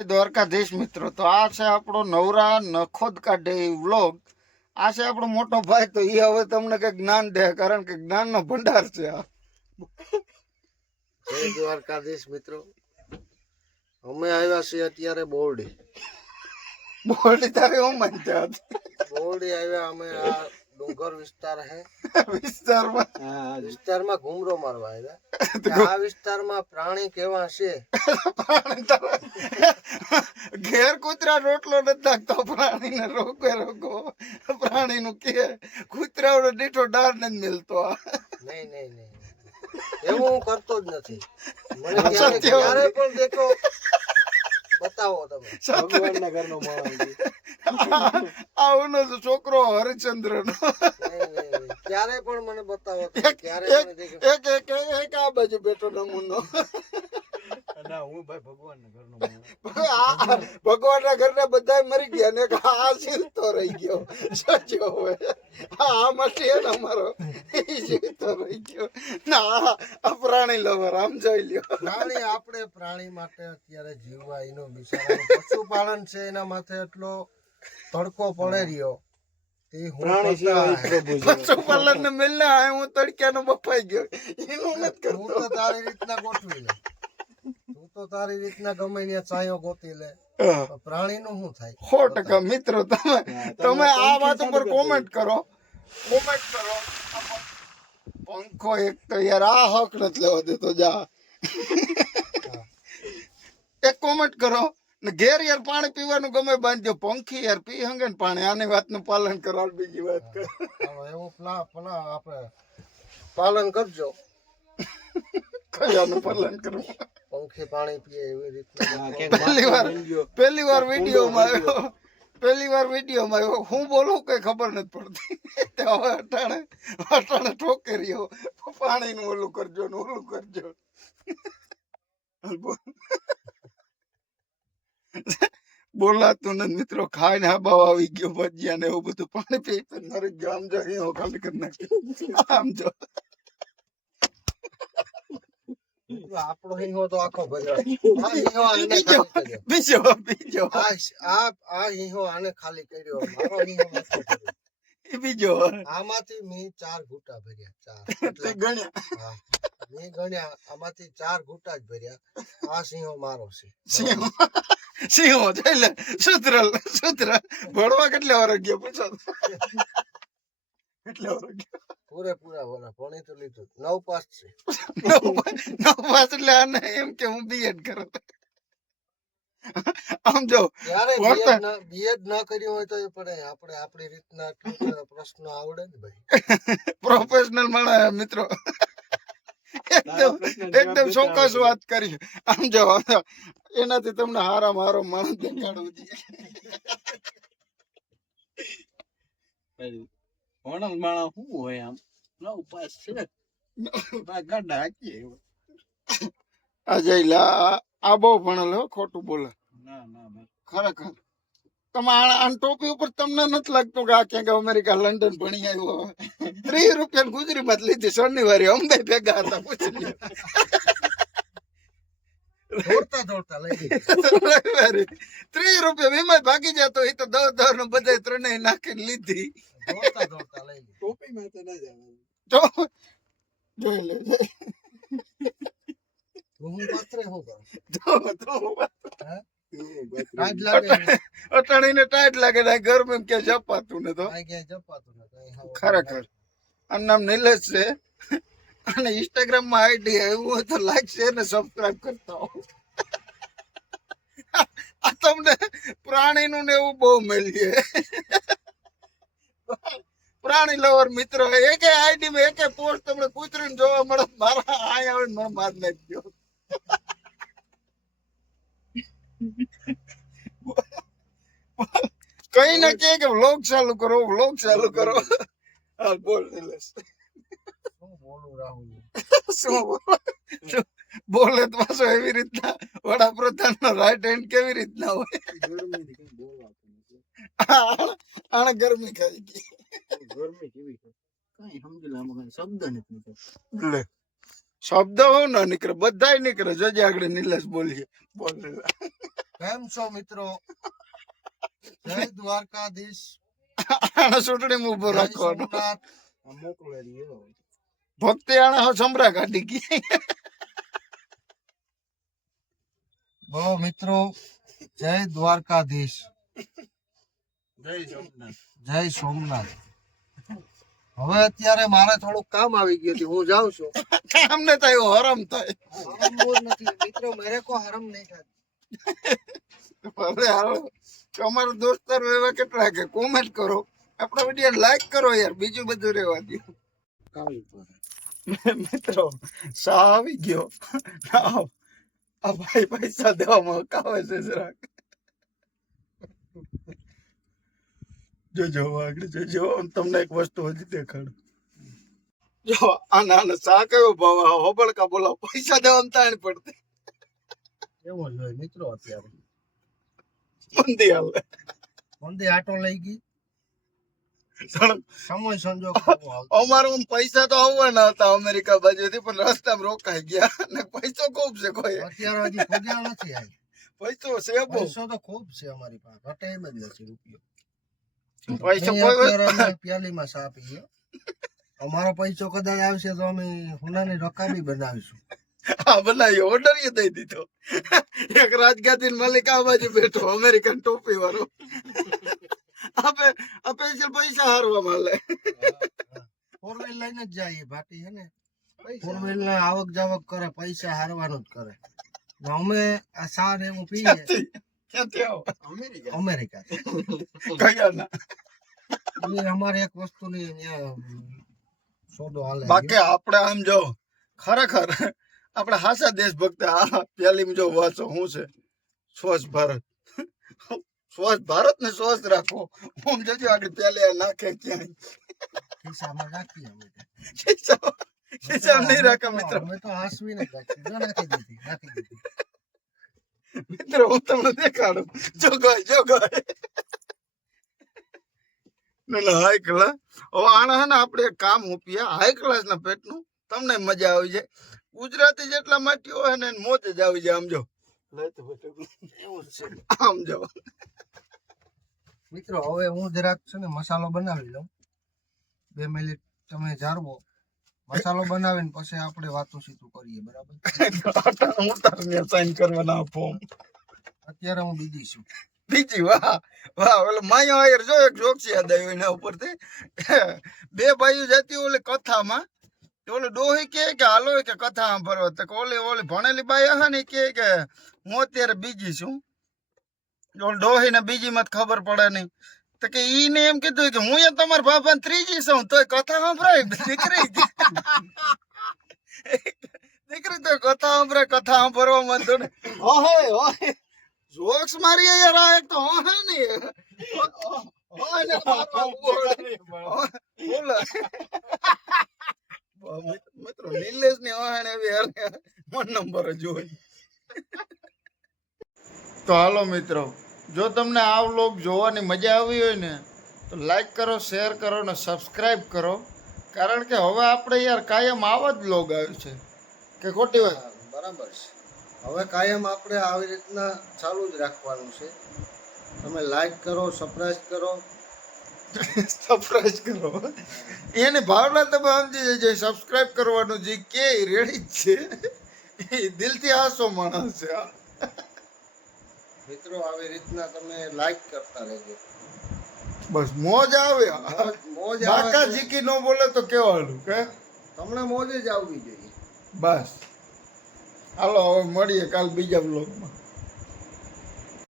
દ્વારકાધીશ મિત્રો, તો આ છે આપણો નવરા નખોદ કાઢે વ્લોગ. આ છે આપણો મોટો ભાઈ, તો એ હવે તમને કઈક જ્ઞાન દે, કારણ કે જ્ઞાન નો ભંડાર છે આ. જય દ્વારકાધીશ મિત્રો, અમે આવ્યા છીએ અત્યારે બોરડી. બોરડી તારી હું માનતા બોરડી આવ્યા અમે. આ ડુંગર વિસ્તાર હે, વિસ્તારમાં ઘૂમરો મારવા આવ્યા. આ વિસ્તારમાં પ્રાણી કેવા છે. ઘેર કૂતરા રોટલો નથી નાખતો, પ્રાણીને રોકો પ્રાણી નું કે કૂતરા દીઠો ડાર નથી મિલતો. નહીં નહીં નહીં, એવું હું કરતો જ નથી. મને ક્યારે પણ દેખો બતાવો તમે. ભગવાનના ઘરનો માણસ આવનો છોકરો હરિચંદ્ર નો. ક્યારે પણ મને બતાવો. એક આ બાજુ બેઠો નમૂનો. ભગવાનના ઘરના બધા મરી ગયા ને આ જીવતો રહી ગયો. સાચો હોય આ માટે અમારો જીવતો રહી ગયો. ના આ પ્રાણી લવર આમ જોઈ લ્યો. પ્રાણી આપણે પ્રાણી માટે અત્યારે જીવવા એનો બિચારો પશુપાલન છે, એના માથે એટલો તડકો પડે રહ્યો. પશુપાલન ને મિલના હું તડક્યાનો બફાઈ ગયો. એનું નથી કરતો. હું તો તારી રીતના ગોઠવી લે. તું તો તારી રીતના ગમે ત્યાં ચાયો ગોતી લે. પ્રાણી નું શું થાય? 100% મિત્રો, તમે આ વાત ઉપર કોમેન્ટ કરો. પંખો એક તો યાર આ હક નથી લેવા દેતો. જા એક કોમેન્ટ કરો ને ઘેર યાર પાણી પીવાનું ગમે બાંધજો. પંખી યાર પી હંગે ને પાણી. આની વાતનું પાલન કરો. બીજી વાત કરો એવું આપણે પાલન કરજો. કયાનું પાલન કરવું? પંખી પાણી પીએ એવી રીતના. પહેલી વાર વિડીયોમાં આવ્યો. હું બોલું કઈ ખબર નથી પડતી. હવે અટાણે ઠોકે રહ્યો. પાણી નું ઓલું કરજો ને ઓલું કરજો. બોલાતું ને મિત્રો, ખાઈને હાબાવ આવી ગયો. ભજીયા ને એવું બધું પાણી પી નરી ગયો. આમ જો અહીં ખાલી કરી નાખ્યો. આમ જો આપણો હિંગો તો આખો ભર્યો. બીજો આ હિંગો આને ખાલી કર્યો. મારો હિંગો બીજો. આમાંથી મેં 4 ઘૂંટા ભર્યા. 4 ગણ્યા મેં ગણ્યા. આમાંથી 4 ઘૂંટા જ ભર્યા. આ સિંહો મારો છે. સિંહો એટલે સૂત્ર ભણવા કેટલા વાર ગયો પૂછો? કેટલા વાર ગયો? પૂરેપૂરા વરા ભણી તો લીધું. 9 પાસ છે. 9 પાસ એટલે આને એમ કે હું બીએડ કરું. આમ જો બીએડ ના કર્યું હોય તો એ પડે. આપણે આપણી રીતના પ્રશ્ન આવડે ને ભાઈ. પ્રોફેશનલ માણસ મિત્રો. એકદમ ચોક્કસ વાત કરી. આમ જો એનાથી તમને હારામાં હારો માણસ દેખાડવું જોઈએ. માણસ શું હોય આમ 9 પાસ છે. આ બહુ ભણેલો, ખોટું બોલે. ખરેખર તમે આ ટોપી ઉપર તમને નથી લાગતું કે આ ક્યાંક અમેરિકા લંડન ભણી આવ્યો? 30 રૂપિયા ગુજરીમાં લીધી શનિવારે. અમે ભેગા હતા. પૂછી લ્યો. દોડતા લઈ 30 રૂપિયા વીમા ભાગી જતો. એ તો 10 નો બધા 3 નાખીને લીધી. દોડતા લઈ ટોપી માં તો ના જવાનું. જોઈ લે. અટાણીને ટાઈટ લાગે. ગરમી ક્યાં જપાતું ને. તો ખરેખર આ નામ નિલેશ છે અને ઇન્સ્ટાગ્રામ માં આઈડી એવું હોય તો લાઈક શેર ને સબસ્ક્રાઇબ કરતા હો. આ તમને પ્રાણી નું ને એવું બહુ મળીએ. પ્રાણી લવર મિત્રો, એક આઈડી માં એક પોસ્ટ તમને કૂતરીને જોવા મળે. મારા આય આવે મને માર નાખ્યો. કઈ ના કે વ્લોગ ચાલુ કરો. હા બોલ નિલેશ. શું બોલે તો પાછો એવી રીતના વડાપ્રધાન નો રાઈટ હેન્ડ કેવી રીતના હોય? આને ગરમી ખાઈ ગઈ. ગરમી કેવી કઈ સમજી લે શબ્દ નથી. શબ્દ હો ના નીકળે, બધાય નીકળે. જજે આગળ નિલેશ બોલીએ. બોલેલા કેમ છો મિત્રો? જય દ્વારકાધીશ, આને ચૂંટણી ઉભો જય રાખવાનો. સોમનાથ. આ મોકલે રહ્યો. ભક્તિ આને હવે સમરા કાઢી ગઈ. બોલો મિત્રો, જય દ્વારકાધીશ, જય સોમનાથ. જય સોમનાથ. હવે અત્યારે મારે થોડુંક કામ આવી ગયું છે, હું જાઉં છું. અમને તો એવું હરમ થાય. હરમ બોલ નથી મિત્રો, મેરે કો હરમ નહીં થાય. અરે હાલો, તમારો દોસ્તારો એવા કેટલા કે કોમેન્ટ કરો, આપણા વિડીયો લાઈક કરો યાર, બીજું બધું રહેવા દો. મિત્રો સા આવી ગયો. આ ભાઈ પૈસા દેવામાં કાવે છે જરાક. જોજો આગળ જોજો, તમને એક વસ્તુ હજી દેખાડું. જો આના સા કયો ભાવ હોબળકા બોલા, પૈસા દેવામાં તાણ પડતી એવો જ હોય મિત્રો. અત્યારે મંદી હાલે. મંદી આટો લઈ ગઈ, સમય સંજોગ અમારે આમ પૈસા તો આવવાના હતા અમેરિકા બાજુથી, પણ રસ્તામાં રોકાઈ ગયા ને પૈસો ખૂબ છે. કોઈ અત્યારે હજી પગ્યા નથી. આ પૈસો છે બહુ, પૈસો તો ખૂબ છે અમારી પાસે, ઘટે એમ જ નથી રૂપિયો. પૈસો અહીં કોઈ અત્યારે અમે પ્યાલીમાં ચા પીએ. અમારો પૈસો કદાચ આવશે તો અમે હુનાની રકાબી બનાવીશું. હા બનાવ્યો, ઓર્ડર એ દઈ દીધો. એક રાજગાદી માલિક આ બાજુ બેઠો, અમેરિકન ટોપી વાળો. આપે સ્પેશિયલ પૈસા હારવા માંલે. ફોર વ્હીલ લઈને જ જાય બાકી છે ને, ફોર વ્હીલ ને આવક જાવક કરે, પૈસા હારવાનું જ કરે. ને અમે આ ચા ને એવું પીએ ક્યાંથી આવો? અમેરિકા. કયા ના? એ અમારે એક વસ્તુની ત્યાં સોદો હાલે. બાકી આપણે આમ જો ખરેખર આપણે હાસા દેશભક્ત. આ પેલી જો વાંચો શું છે, સ્વચ્છ ભારત. સ્વચ્છ ભારત ને સ્વચ્છ રાખો. આમ જજો આગળ પેલે નાખે ક્યાંય ખિસ્સામાં રાખીએ અમે. ખિસ્સામાં નહીં રાખે મિત્રો. અમે તો હાસવીને જ રાખીએ. જો નાખી દીધી. મિત્રો હું તમને દેખાડું. જો ગાય હાઈ ક્લાસ. હવે આના હે ને આપણે એક કામ ઉપીએ હાઈ ક્લાસ ના પેટનું, તમને મજા આવી જાય. ગુજરાતી જેટલા માટી હોય ને મોજ જ આવી જાય. આમ જો એવું જ છે આમ જો મિત્રો. હવે હું જરાક છે ને મસાલો બનાવી લઉં. 2 મિનિટ તમે જાળવો. મસાલો બનાવીને પછી આપણે વાતું સીતું કરીએ, બરાબર? હું તારને સાઈન કરવાના ફોર્મ. અત્યારે હું બીજી છું. બીજી વાહ ઓલો માયો આયર જો એક જોક છે યાદ આવ્યો એના ઉપરથી. 2 ભાઈઓ જતી ઓલી કથામાં, ઓલે ડોહી કે હાલો કે કથા સાંભળવા. તો ઓલી ભણેલી બાઈ હે ને કે હું અત્યારે બીજી છું. ડોહી ને બીજી મત ખબર પડે નહીં. તો કે ઈને એમ કીધું કે હું તમારા બાપા ને ત્રીજી છું, તોય કથા સાંભળાય. દીકરી તો કથા સાંભળે, કથા સાંભળવા માંડો ને ઓહે જોક્સ મારી યાર. આ એક તો ઓહે ને મિત્રો નિલેશ ની ઓહે એવી મન નંબર જ હોય. તો હાલો મિત્રો, જો તમને આ વ્લોગ જોવાની મજા આવી હોય ને તો લાઈક કરો, શેર કરો ને સબસ્ક્રાઈબ કરો. કારણ કે હવે આપણે યાર કાયમ આવા જ વ્લોગ આવ્યું છે કે ખોટી વાત? બરાબર છે. હવે કાયમ આપણે આવી રીતના ચાલુ જ રાખવાનું છે. તમે લાઈક કરો, સબસ્ક્રાઇબ કરો. સરપ્રાઈઝ કરો એની ભાવના તમે સમજી જજો. સબસ્ક્રાઈબ કરવાનું જે કે રેડી જ છે, એ દિલથી આસો માણસ છે. મિત્રો આવી રીતના તમે લાઈક કરતા રહેજો. બસ મોજ આવે. મોજ બાકા આવે. જીકી નો બોલે તો કેવાનું કે તમને મોજ જ આવવી જોઈએ. બસ હાલો હવે મળીએ કાલ બીજા બ્લોગમાં.